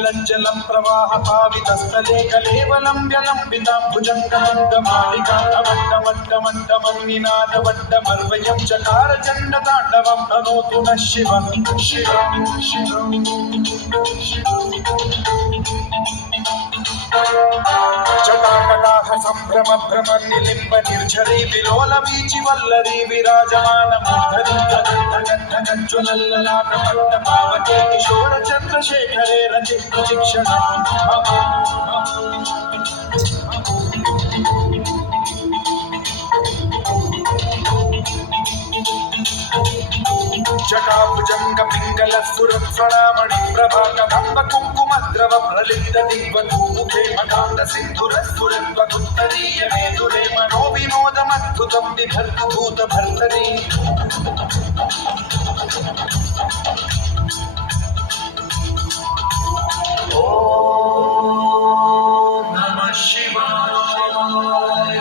पिङ्गलज्जलं प्रवाहपावितस्थले कलेवलं व्यलम्बिताम्बुजङ्गमन्दमालिकावट्टमट्टमट्टमन्निनादवट्टमर्वयं चकार चण्डताण्डवं तनोतु नः शिवं शिवं शिवं जटाकटाह सम्भ्रम भ्रम निलिम्ब निर्झरी विलोल वीचि वल्लरी विराजमान मूर्धनि गगज्ज्वलल्ललाट पावके किशोर चन्द्रशेखरे रचित चिक्षणम् जटाभुजंग पिंगल स्फुरत्स्वरामणि प्रभाकदम्ब कुङ्कुमद्रव प्रलिप्त दिग्वधूमुखे मकान्त सिन्धुर स्फुरद्वकुत्तरीय मेधुरे मनो विनोदमद्भुतं बिभर्तु भूतभर्तरी ॐ नमः शिवाय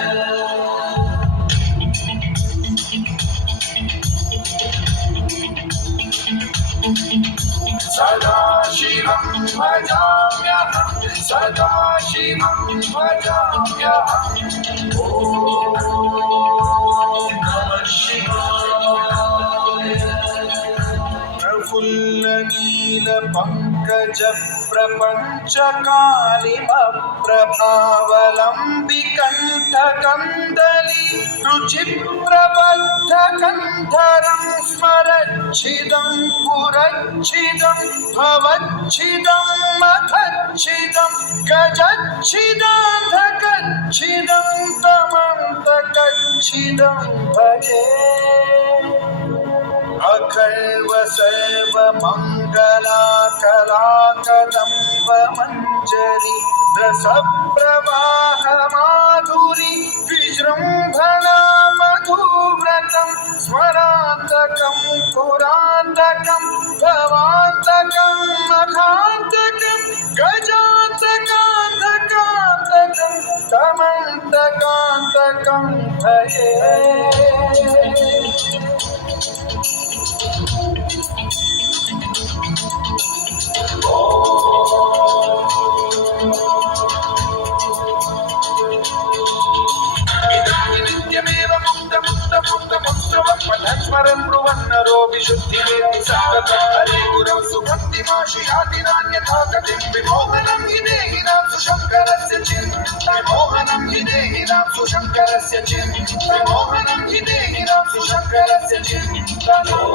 सदाशिवं भजाम्यहं सदाशिवं भजाम्यहं ॐ नमः शिवाय प्रफुल्ल नील पंकज प्रपंच कालिमप्रभावलम्बि कंठ कंदली रुचि प्रबद्ध कंधरं स्मरच्छिदं पुरच्छिदं भवच्छिदं मथच्छिदं गजच्छिदान्धकच्छिदं तमन्तकच्छिदं भजे अखर्व सर्व मंगलाकलाकदम्ब मंजरी रस प्रवाह माधुरी विजृंभणा मधुव्रतं स्मरान्तकं पुरान्तकं भवान्तकं मखान्तकं गजान्तकान्तकान्तकं तमन्तकान्तकं भजे नित्यमेव मुक्त मुक्त मुक्त मुक्तवं पठस्मरं ब्रुवन्नरो विशुद्धिमेति सत्ततं हरे गुरौ सुभक्तिमाशुयाति नान्यथा गतिं विमोहनं हि देहिनां सुशङ्करस्य विमोहनं हि देहिनां सुशङ्करस्य विमोहनं हि देहिनां सुशङ्करस्य चिन्तनम्